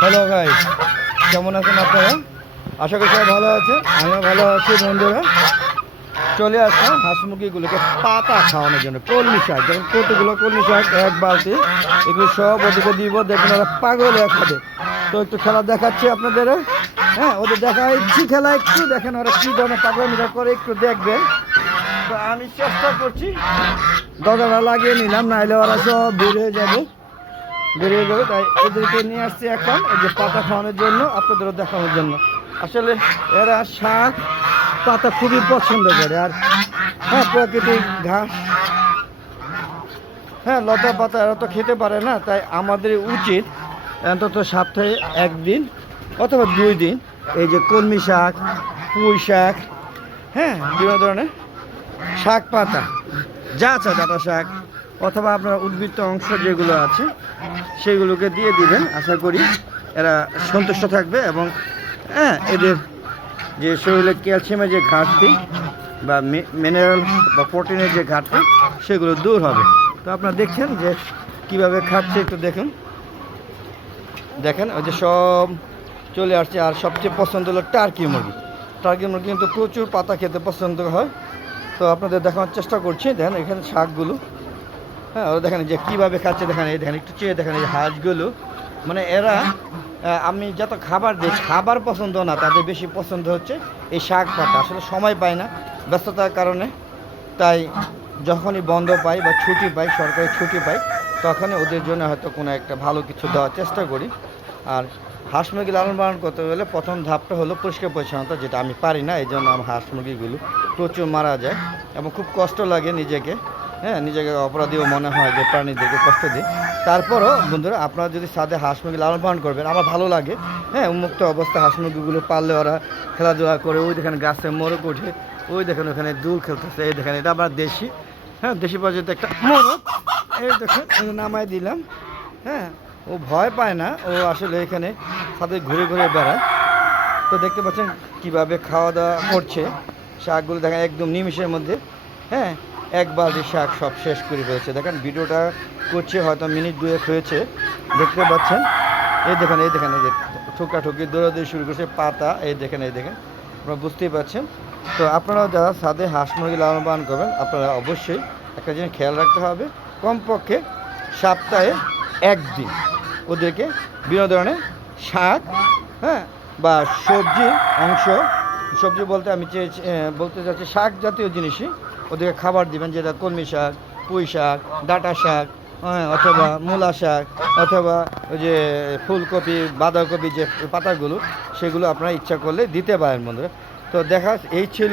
Hello guy কেমন আছেন আপনারা? আশা করি সবাই ভালো আছেন, আমিও ভালো আছি বন্ধুরা। চলে আসলাম হাঁস মুরগিগুলোকে পাতা খাওয়ানোর জন্য, কলমি শাক, যেমন কতগুলো কলমি শাক, এক বালতি, এগুলো সব ওদেরকে দিব, দেখুন ওরা পাগল এক খাবে। তো একটু খেলা দেখাচ্ছি আপনাদের। হ্যাঁ ওদের দেখাচ্ছি খেলা, একটু দেখেন ওরা কী ধরনের পাগলামিটা করে, একটু দেখবেন। তো আমি চেষ্টা করছি। দরজাটা লাগিয়ে নিলাম, নাহলে ওরা সব বের হয়ে যাবে। বেরিয়ে যাবে, তাই এদেরকে নিয়ে আসছি এখন এই যে পাতা খাওয়ানোর জন্য, আপনাদেরও দেখানোর জন্য। আসলে এরা শাক, পাতা খুবই পছন্দ করে, আর হ্যাঁ প্রাকৃতিক ঘাস। হ্যাঁ লতা পাতা এরা তো খেতে পারে না, তাই আমাদের উচিত অন্তত সপ্তাহে একদিন অথবা দুই দিন এই যে কলমি শাক, পুঁই শাক হ্যাঁ বিভিন্ন ধরনের শাক পাতা, যা আছে ডাটা শাক অথবা আপনার উদ্বৃত্ত অংশ যেগুলো আছে, সেগুলোকে দিয়ে দিবেন। আশা করি এরা সন্তুষ্ট থাকবে এবং হ্যাঁ এদের যে শরীরে ক্যালসিয়ামের যে ঘাটতি বা মিনারেল বা প্রোটিনের যে ঘাটতি, সেগুলো দূর হবে। তো আপনারা দেখছেন যে কীভাবে খাচ্ছে একটু দেখুন। দেখেন, ওই যে সব চলে আসছে। আর সবচেয়ে পছন্দ হলো টার্কি মুরগি। টার্কি মুরগি কিন্তু প্রচুর পাতা খেতে পছন্দ হয়। তো আপনাদের দেখানোর চেষ্টা করছি। দেখেন, এখানে শাকগুলো হ্যাঁ ওরা দেখেন যে কীভাবে খাচ্ছে, দেখেন এই দেখেন, একটু চেয়ে দেখেন এই হাঁসগুলো। মানে এরা আমি যত খাবার দিই খাবার পছন্দ না, তাদের বেশি পছন্দ হচ্ছে এই শাক পাতা। আসলে সময় পায় না ব্যস্ততার কারণে। তাই যখনই বন্ধ পাই বা ছুটি পাই, সরকারি ছুটি পাই, তখনই ওদের জন্য হয়তো কোনো একটা ভালো কিছু দেওয়ার চেষ্টা করি। আর হাঁস মুরগি লালন পালন করতে গেলে প্রথম ধাপটা হলো পরিষ্কার পরিচ্ছন্নতা, যেটা আমি পারি না এই জন্য আমার হাঁস মুরগিগুলো প্রচুর মারা যায় এবং খুব কষ্ট লাগে নিজেকে। হ্যাঁ নিজেকে অপরাধীও মনে হয় যে প্রাণীদেরকে কষ্ট দিই। তারপরও বন্ধুরা, আপনারা যদি সাথে হাঁস মুরগি লালন পালন করবেন, আমার ভালো লাগে। হ্যাঁ উন্মুক্ত অবস্থা হাঁস মুরগিগুলো পারলে ওরা খেলাধুলা করে, ওই দেখেন গাছে মোরগ উঠে ওই দেখেন ওখানে দূর খেলতেছে, এই দেখেন, এটা আবার দেশি। হ্যাঁ দেশি পর্যায়ে একটা মোরগ, এই দেখেন নামায় দিলাম। হ্যাঁ ও ভয় পায় না, ও আসলে এখানে সাথে ঘুরে ঘুরে বেড়ায়। তো দেখতে পাচ্ছেন কীভাবে খাওয়া দাওয়া করছে। শাকগুলো দেখেন একদম নিমিষের মধ্যে। হ্যাঁ এক বালতি শাক সব শেষ করে ফেলেছে। দেখেন, ভিডিওটা করছে হয়তো মিনিট দুয়েক হয়েছে। দেখতে পাচ্ছেন? এই দেখেন এই দেখেন, এই যে ঠুকা ঠুকি দৌড়াদৌড়ি শুরু করছে, পাতা, এই দেখেন এই দেখেন। আপনারা বুঝতেই পারছেন? তো আপনারা যারা সাদে হাঁস মুরগি লালন করবেন, আপনারা অবশ্যই একটা জিনিস খেয়াল রাখতে হবে, কমপক্ষে সপ্তাহে একদিন ওদেরকে বিভিন্ন ধরনের শাক হ্যাঁ বা সবজি, অংশ, সবজি বলতে আমি চেয়েছি বলতে চাচ্ছি শাক জাতীয় জিনিসই ওদেরকে খাবার দিবেন, যেটা কলমি শাক, পুঁই শাক, ডাঁটা শাক হ্যাঁ অথবা মূলা শাক, অথবা ওই যে ফুলকপি, বাঁধাকপি যে পাতাগুলো, সেগুলো আপনারা ইচ্ছা করলে দিতে পারেন বন্ধুরা। তো দেখা, এই ছিল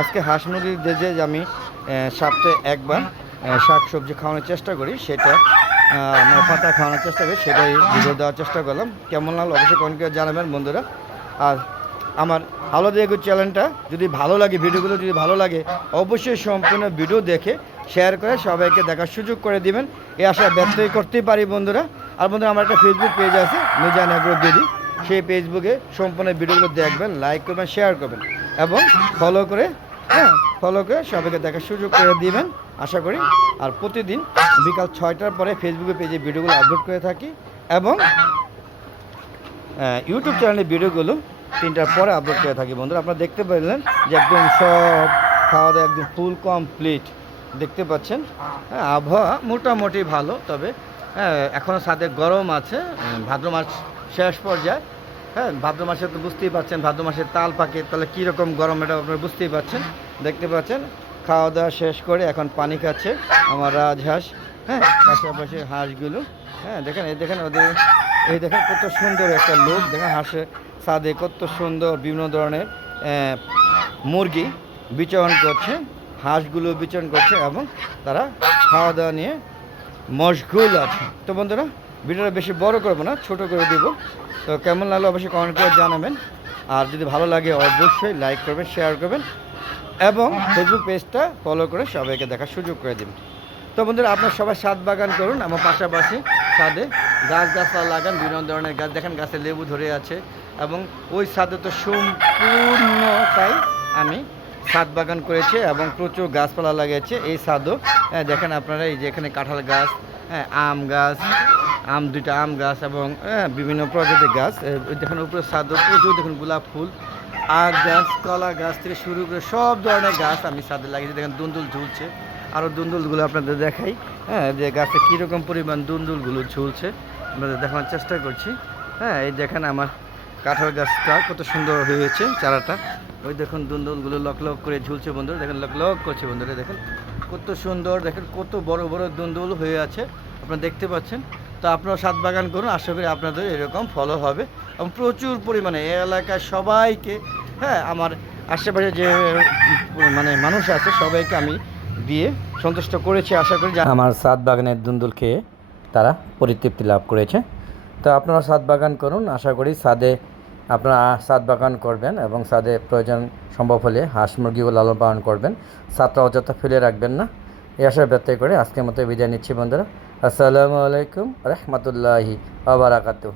আজকে হাঁস মুরগির যে আমি সপ্তাহে একবার শাক সবজি খাওয়ানোর চেষ্টা করি, সেটা আমরা পাতা খাওয়ানোর চেষ্টা করি, সেটাই ভিডিও দেওয়ার চেষ্টা করলাম। কেমন লাগল অবশ্যই কমেন্ট করে জানাবেন বন্ধুরা। আর আমার আলো দেখু চ্যানেলটা। যদি ভালো লাগে ভিডিওগুলো, যদি ভালো লাগে, অবশ্যই সম্পূর্ণ ভিডিও দেখে শেয়ার করে সবাইকে দেখার সুযোগ করে দিবেন। এই আশা ব্যক্তই করতেই পারি বন্ধুরা। আর বন্ধুরা, আমার একটা ফেসবুক পেজ আছে, মিজান আগ্রহ দিদি সেই ফেসবুকে সম্পূর্ণ ভিডিওগুলো দেখবেন লাইক করবেন শেয়ার করবেন। এবং ফলো করে হ্যাঁ ফলো করে সবাইকে দেখার সুযোগ করে দিবেন, আশা করি। আর প্রতিদিন বিকাল ছয়টার পরে ফেসবুকে পেজে ভিডিওগুলো আপলোড করে থাকি। এবং ইউটিউব চ্যানেলের ভিডিওগুলো তিনটার পরে আপলোড করে থাকি বন্ধুরা। আপনারা দেখতে পেলেন যে একদম সব খাওয়া দাওয়া একদম ফুল কমপ্লিট দেখতে পাচ্ছেন? হ্যাঁ আবহাওয়া মোটামুটি ভালো, তবে হ্যাঁ এখনও সাথে গরম আছে। ভাদ্র মাস শেষ পর্যায়ে। হ্যাঁ ভাদ্র মাসে তো বুঝতেই পারছেন, ভাদ্র মাসে তাল পাকে তাহলে কীরকম গরম এটা আপনারা বুঝতেই পারছেন। দেখতে পাচ্ছেন? খাওয়া দাওয়া শেষ করে এখন পানি খাচ্ছে আমার রাজহাঁস। হ্যাঁ পাশাপাশি হাঁসগুলো হ্যাঁ দেখেন, এই দেখেন ওদের, এই দেখেন কত সুন্দর একটা লোক, দেখেন হাঁসে সাদে কত সুন্দর বিভিন্ন ধরনের মুরগি বিচরণ করছে, হাঁসগুলো বিচরণ করছে এবং তারা খাওয়া দাওয়া নিয়ে মশগুল আছে। তো বন্ধুরা, ভিডিওটা বেশি বড় করব না, ছোট করে দিব। তো কেমন লাগল অবশ্যই কমেন্ট করে জানাবেন। আর যদি ভালো লাগে, অবশ্যই লাইক করবেন শেয়ার করবেন এবং ফেসবুক পেজটা ফলো করে সবাইকে দেখার সুযোগ করে দিন তো বন্ধুরা আপনার সবাই ছাদ বাগান করুন আমার পাশাপাশি ছাদে গাছ গাছপালা লাগান বিভিন্ন ধরনের গাছ। দেখেন গাছে লেবু ধরে আছে এবং ওই ছাদে তো সম্পূর্ণটাই আমি ছাদ বাগান করেছে এবং প্রচুর গাছপালা লাগিয়েছে। এই ছাদও হ্যাঁ, দেখেন আপনারা এই যে এখানে কাঁঠাল গাছ হ্যাঁ আম গাছ আম দুইটা আম গাছ এবং হ্যাঁ, বিভিন্ন প্রজাতির গাছ। দেখেন উপরে ছাদও প্রচুর দেখুন গোলাপ ফুল আখ গাছ কলা গাছ থেকে শুরু করে সব ধরনের গাছ আমি ছাদে লাগিয়েছি। দেখেন দুন্দুল ঝুলছে আরও দুন্দুলগুলো আপনাদের দেখাই। হ্যাঁ যে গাছে কীরকম পরিমাণ দুন্দুলগুলো ঝুলছে, আপনাদের দেখানোর চেষ্টা করছি। হ্যাঁ এই দেখেন আমার কাঁঠাল গাছটা কত সুন্দর হয়েছে চারাটা। ওই দেখুন দুন্দুলগুলো লক লক করে ঝুলছে বন্ধুরা, দেখেন লক লক করছে বন্ধুরা, দেখেন কত সুন্দর, দেখেন কত বড় বড় দুন্দুল হয়ে আছে, আপনারা দেখতে পাচ্ছেন। তো আপনারা সাত বাগান করুন, আশা করি আপনাদের এরকম ফলো হবে। এবং প্রচুর পরিমাণে এই এলাকার সবাইকে হ্যাঁ আমার আশেপাশে যে মানে মানুষ আছে, সবাইকে আমি দিয়ে সন্তুষ্ট করেছি, আশা করি আমার সাত বাগানের দুন্দুল খেয়ে তারা পরিতৃপ্তি লাভ করেছে। তো আপনারা সাত বাগান করুন, আশা করি সাদে আপনারা সাত বাগান করবেন এবং সাদে প্রয়োজন সম্ভব হলে হাঁস মুরগিও লালন পালন করবেন। সাতটা অযথা ফেলে রাখবেন না। এই আশা ব্যক্ত করে আজকের মতো বিদায় নিচ্ছি বন্ধুরা। আসসালামু আলাইকুম রহমতুল্লাহি আবরাকাতু